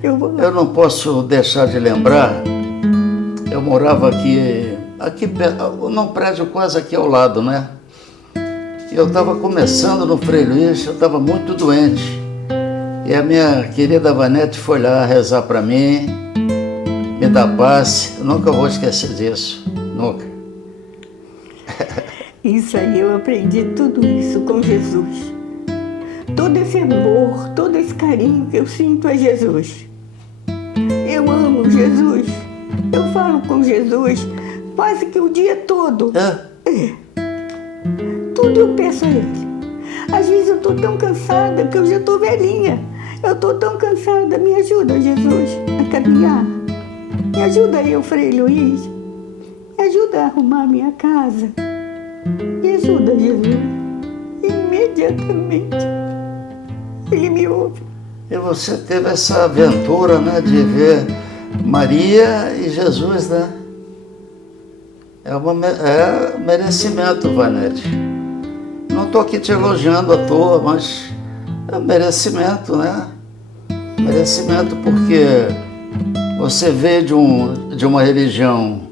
Eu vou lá. Eu não posso deixar de lembrar, eu morava aqui num prédio quase aqui ao lado, né? E eu estava começando no Frei Luís, eu estava muito doente. E a minha querida Vanete foi lá rezar para mim, me dar paz. Eu nunca vou esquecer disso, nunca. Isso aí, eu aprendi tudo isso com Jesus. Todo esse amor, todo esse carinho que eu sinto é Jesus. Eu amo Jesus. Eu falo com Jesus quase que o dia todo. É. Tudo eu peço a Ele. Às vezes eu estou tão cansada que eu já estou velhinha. Eu estou tão cansada. Me ajuda, Jesus, a caminhar. Me ajuda aí, Frei Luís. Me ajuda a arrumar minha casa. Me ajuda, Jesus. Imediatamente Ele me ouve. E você teve essa aventura, né, de ver Maria e Jesus, né? É merecimento, Vanete. Não estou aqui te elogiando à toa, mas é merecimento, né? Merecimento porque você veio de uma religião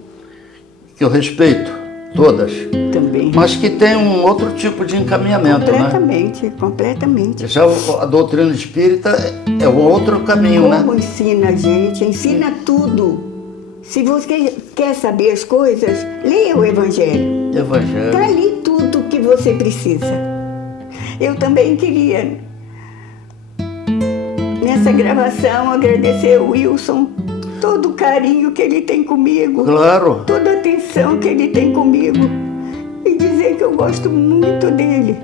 que eu respeito, todas. Também. Mas que tem um outro tipo de encaminhamento, né? Completamente. Já a doutrina espírita é um outro caminho, né? Como ensina a gente, ensina tudo. Se você quer saber as coisas, leia o Evangelho. Está ali tudo que você precisa. Eu também queria, nessa gravação, agradecer ao Wilson todo o carinho que ele tem comigo. Claro. Toda a atenção que ele tem comigo. E dizer que eu gosto muito dele.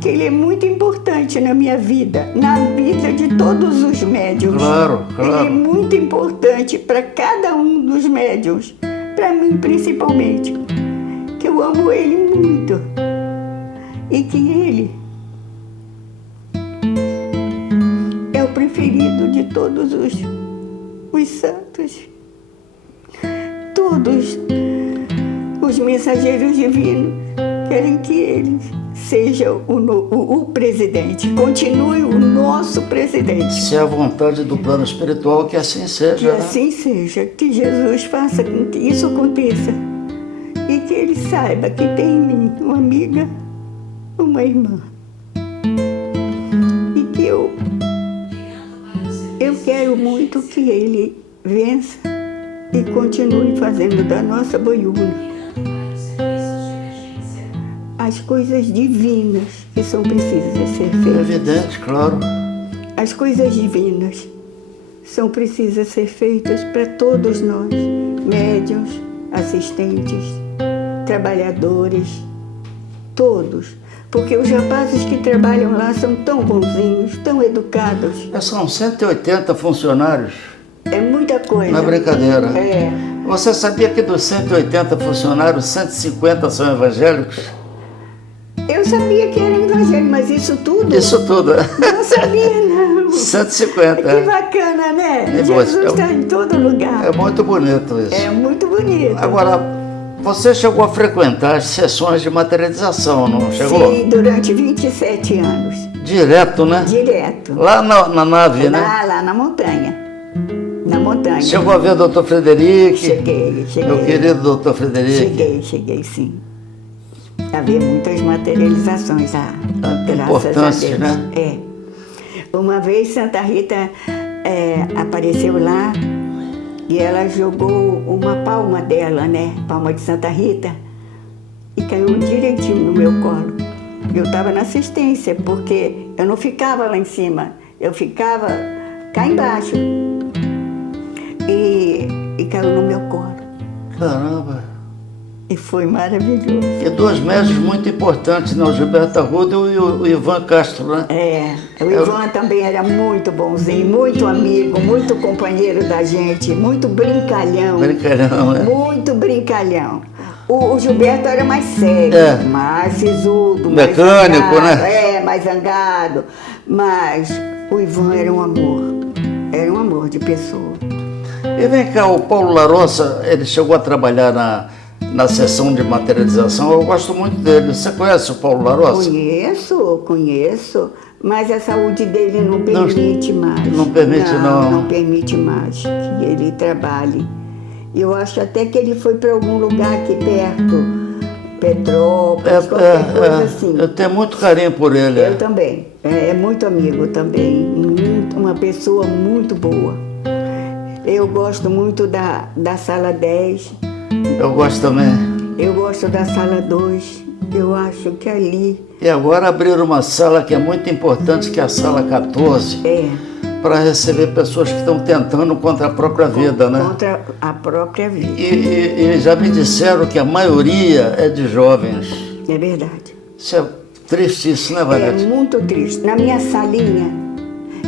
Que ele é muito importante na minha vida, na vida de todos os médiuns. Claro. Ele é muito importante para cada um dos médiuns, para mim principalmente, que eu amo ele muito e que ele é o preferido de todos os santos. Todos os mensageiros divinos querem que ele seja o presidente, continue o nosso presidente. Se é a vontade do plano espiritual, que assim seja. Que assim seja, que Jesus faça com que isso aconteça. E que ele saiba que tem em mim uma amiga, uma irmã. E que eu quero muito que ele vença e continue fazendo da nossa Boiúna as coisas divinas que são precisas ser feitas. Evidente, claro. As coisas divinas são precisas ser feitas para todos nós, médiuns, assistentes, trabalhadores, todos. Porque os rapazes que trabalham lá são tão bonzinhos, tão educados. São 180 funcionários. É muita coisa. Não é brincadeira. É. Você sabia que dos 180 funcionários, 150 são evangélicos? Eu sabia que era evangelho, mas isso tudo... Isso tudo. Não sabia, não. 150. Que bacana, né? Jesus está em todo lugar. É muito bonito isso. É muito bonito. Agora, você chegou a frequentar as sessões de materialização, não chegou? Sim, durante 27 anos. Direto, né? Direto. Lá na nave, né? Lá na montanha. Na montanha. Chegou a ver o doutor Frederico? Cheguei. Meu querido doutor Frederico? Cheguei sim. Havia muitas materializações lá, graças a Deus. Né? É. Uma vez Santa Rita apareceu lá e ela jogou uma palma dela, né? Palma de Santa Rita, e caiu direitinho no meu colo. Eu estava na assistência, porque eu não ficava lá em cima, eu ficava cá embaixo. E caiu no meu colo. Caramba! E foi maravilhoso. E dois médicos muito importantes, né? O Gilberto Arruda e o Ivan Castro, né? O Ivan também era muito bonzinho, muito amigo, muito companheiro da gente, muito brincalhão. Brincalhão, né? Muito brincalhão. O Gilberto era mais sério, mais sisudo, mecânico, mais zangado, né? Mais zangado. Mas o Ivan era um amor de pessoa. E vem cá, o Paulo Larossa, ele chegou a trabalhar na sessão de materialização. Eu gosto muito dele. Você conhece o Paulo Larossa? Conheço, mas a saúde dele não permite mais. Não permite, não. Não permite mais que ele trabalhe. Eu acho até que ele foi para algum lugar aqui perto, Petrópolis, qualquer coisa assim. Eu tenho muito carinho por ele. Eu também. É muito amigo também. Uma pessoa muito boa. Eu gosto muito da sala 10. Eu gosto também. Eu gosto da sala 2. Eu acho que ali... E agora abriram uma sala que é muito importante, que é a sala 14. Para receber pessoas que estão tentando contra a própria vida, né? Contra a própria vida. E já me disseram que a maioria é de jovens. É verdade. Isso é triste, isso, né, Vanete? É muito triste. Na minha salinha,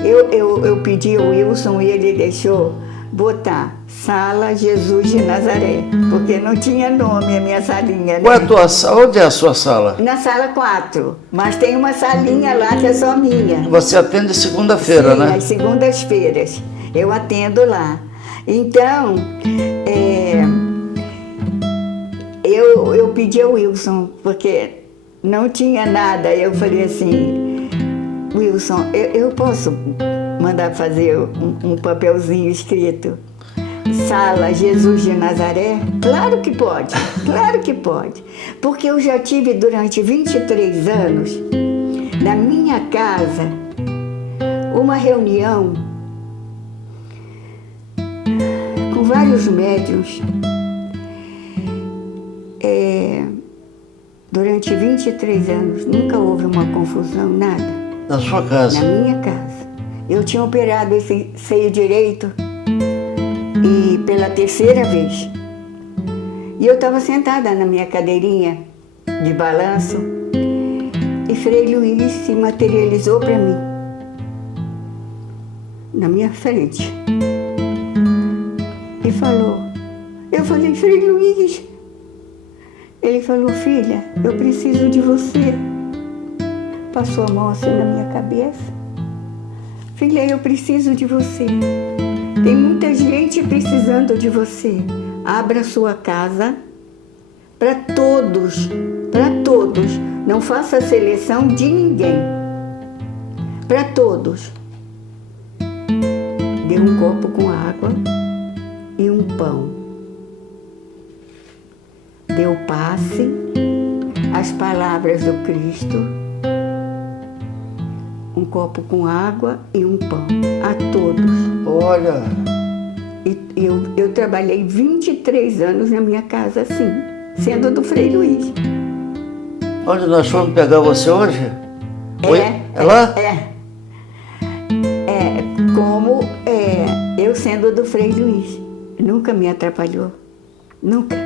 eu pedi ao Wilson e ele deixou botar Sala Jesus de Nazaré, porque não tinha nome a minha salinha, né? Qual é a tua sala? Onde é a sua sala? Na sala 4, mas tem uma salinha lá que é só minha. Você atende segunda-feira, né? Às segundas-feiras eu atendo lá. Então, eu pedi ao Wilson, porque não tinha nada. Eu falei assim, Wilson, eu posso mandar fazer um papelzinho escrito Sala Jesus de Nazaré? Claro que pode, claro que pode. Porque eu já tive durante 23 anos, na minha casa, uma reunião com vários médiuns. Durante 23 anos, nunca houve uma confusão, nada. Na sua casa? Na minha casa. Eu tinha operado esse seio direito e pela terceira vez. E eu estava sentada na minha cadeirinha de balanço e Frei Luiz se materializou para mim, na minha frente. E falou, eu falei, Frei Luiz. Ele falou, filha, eu preciso de você. Passou a mão assim na minha cabeça. Filha, eu preciso de você. Tem muita gente precisando de você. Abra sua casa, para todos, para todos. Não faça seleção de ninguém, para todos. Deu um copo com água e um pão. Deu passe, as palavras do Cristo, um copo com água e um pão, a todos. Olha, Eu trabalhei 23 anos na minha casa assim, sendo do Frei Luiz. onde nós fomos pegar você hoje? É lá? Eu sendo do Frei Luiz. Nunca me atrapalhou. Nunca.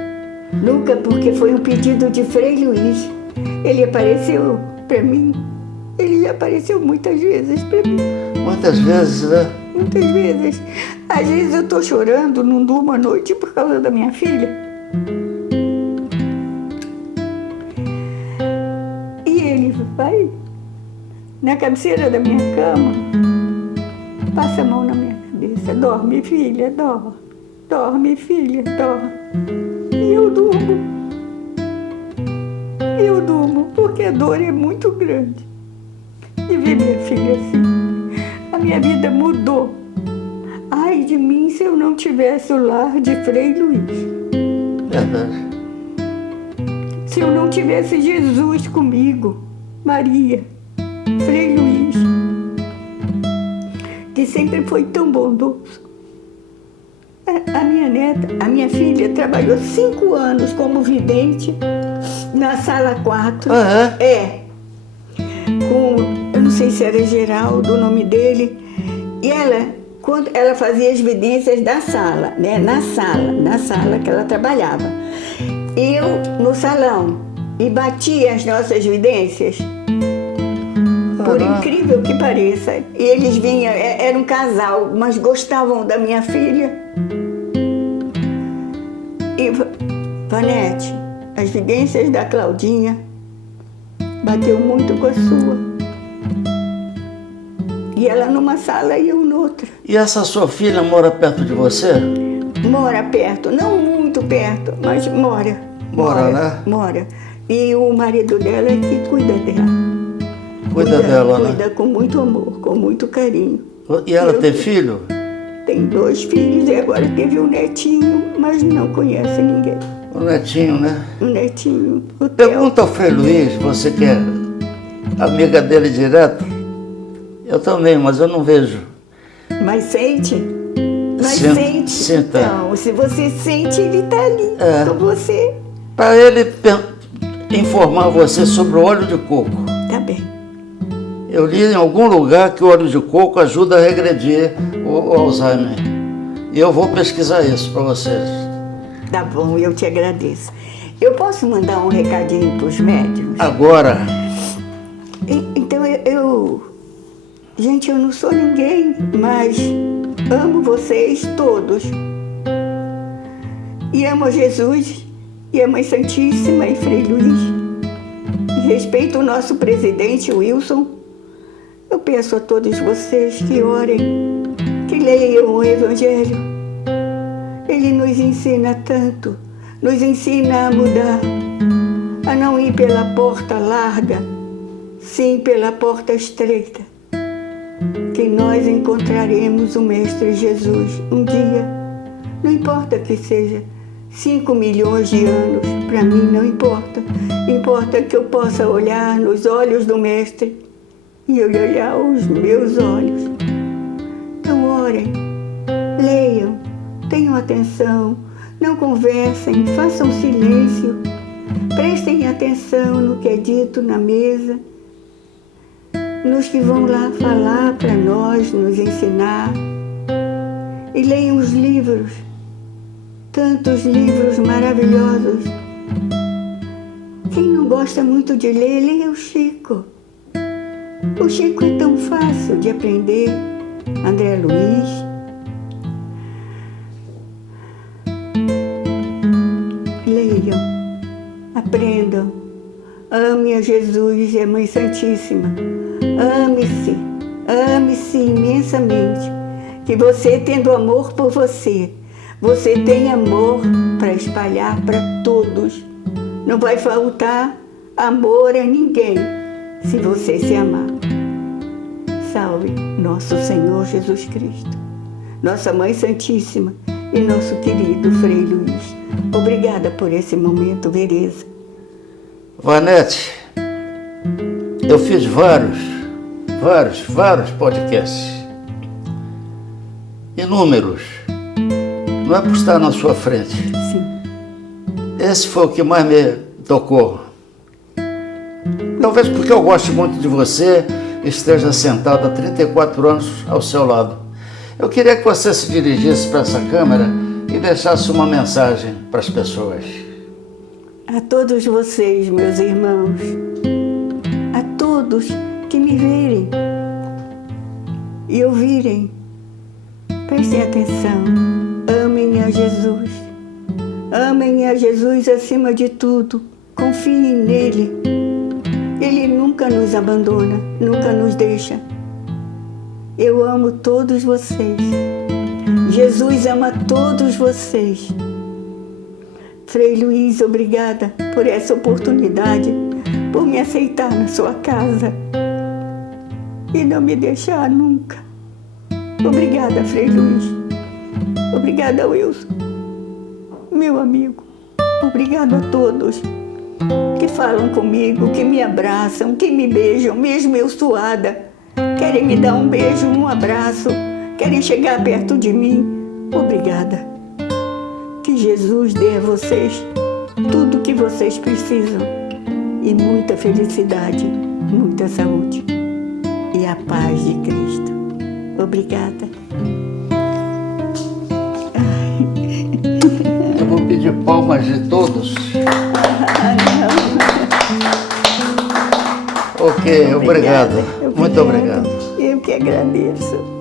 Nunca, porque foi um pedido de Frei Luiz. Ele apareceu para mim. Ele apareceu muitas vezes para mim. Muitas vezes, né? Muitas vezes. Às vezes eu estou chorando, não durmo à noite por causa da minha filha. E ele vai na cabeceira da minha cama, passa a mão na minha cabeça. Dorme, filha, dorme. Dorme, filha, dorme. E eu durmo. Eu durmo, porque a dor é muito grande. E ver minha filha assim, a minha vida mudou. Ai de mim se eu não tivesse o lar de Frei Luiz. Verdade. Se eu não tivesse Jesus comigo, Maria, Frei Luiz, que sempre foi tão bondoso. A minha neta, a minha filha, trabalhou 5 anos como vidente na sala 4. Ah, é? Eu não sei se era Geraldo o nome dele. E quando ela fazia as evidências da sala, né? Na sala que ela trabalhava. Eu no salão e batia as nossas evidências. Por incrível que pareça. E eles vinham, era um casal, mas gostavam da minha filha. E Vanete, as evidências da Claudinha bateu muito com a sua. E ela numa sala e eu noutra. E essa sua filha mora perto de você? Mora perto, não muito perto, mas mora. Mora, né? Mora. E o marido dela é que cuida dela. Cuida dela, né? Cuida com muito amor, com muito carinho. E ela tem filho? Tem 2 filhos e agora teve um netinho, mas não conhece ninguém. O netinho, né? Um netinho. O Pergunta ao Frei Luiz, você que é amiga dele direto. Eu também, mas eu não vejo. Mas sente? Mas sente. Sinta. Então, se você sente, ele está ali com você. Para ele informar você sobre o óleo de coco. Tá bem. Eu li em algum lugar que o óleo de coco ajuda a regredir o Alzheimer. E eu vou pesquisar isso para vocês. Tá bom, eu te agradeço. Eu posso mandar um recadinho para os médicos? Agora. Então Gente, eu não sou ninguém, mas amo vocês todos. E amo Jesus, e a Mãe Santíssima e Frei Luiz. E respeito o nosso presidente Wilson. Eu peço a todos vocês que orem, que leiam o Evangelho. Ele nos ensina tanto, nos ensina a mudar, a não ir pela porta larga, sim pela porta estreita. Que nós encontraremos o Mestre Jesus um dia. Não importa que seja 5 milhões de anos, para mim não importa. Importa que eu possa olhar nos olhos do Mestre e ele olhar os meus olhos. Então orem, leiam, tenham atenção, não conversem, façam silêncio, prestem atenção no que é dito na mesa, nos que vão lá falar para nós, nos ensinar. E leiam os livros, tantos livros maravilhosos. Quem não gosta muito de ler, leia o Chico. O Chico é tão fácil de aprender. André Luiz. Leiam, aprendam. Ame a Jesus e a Mãe Santíssima. Ame-se, ame-se imensamente. Que você, tendo amor por você, você tem amor para espalhar para todos. Não vai faltar amor a ninguém se você se amar. Salve nosso Senhor Jesus Cristo, nossa Mãe Santíssima e nosso querido Frei Luiz. Obrigada por esse momento, Vereza. Vanete, eu fiz vários podcasts. Inúmeros. Não é por estar na sua frente. Sim. Esse foi o que mais me tocou. Talvez porque eu goste muito de você e esteja sentado há 34 anos ao seu lado. Eu queria que você se dirigisse para essa câmera e deixasse uma mensagem para as pessoas. A todos vocês, meus irmãos, a todos que me verem e ouvirem, prestem atenção, amem a Jesus. Amem a Jesus acima de tudo, confiem nele. Ele nunca nos abandona, nunca nos deixa. Eu amo todos vocês. Jesus ama todos vocês. Frei Luiz, obrigada por essa oportunidade, por me aceitar na sua casa e não me deixar nunca. Obrigada, Frei Luiz. Obrigada, Wilson, meu amigo. Obrigado a todos que falam comigo, que me abraçam, que me beijam, mesmo eu suada. Querem me dar um beijo, um abraço, querem chegar perto de mim. Obrigada. Que Jesus dê a vocês tudo o que vocês precisam e muita felicidade, muita saúde e a paz de Cristo. Obrigada. Eu vou pedir palmas de todos. Ok, obrigado. Muito obrigado. Eu que agradeço.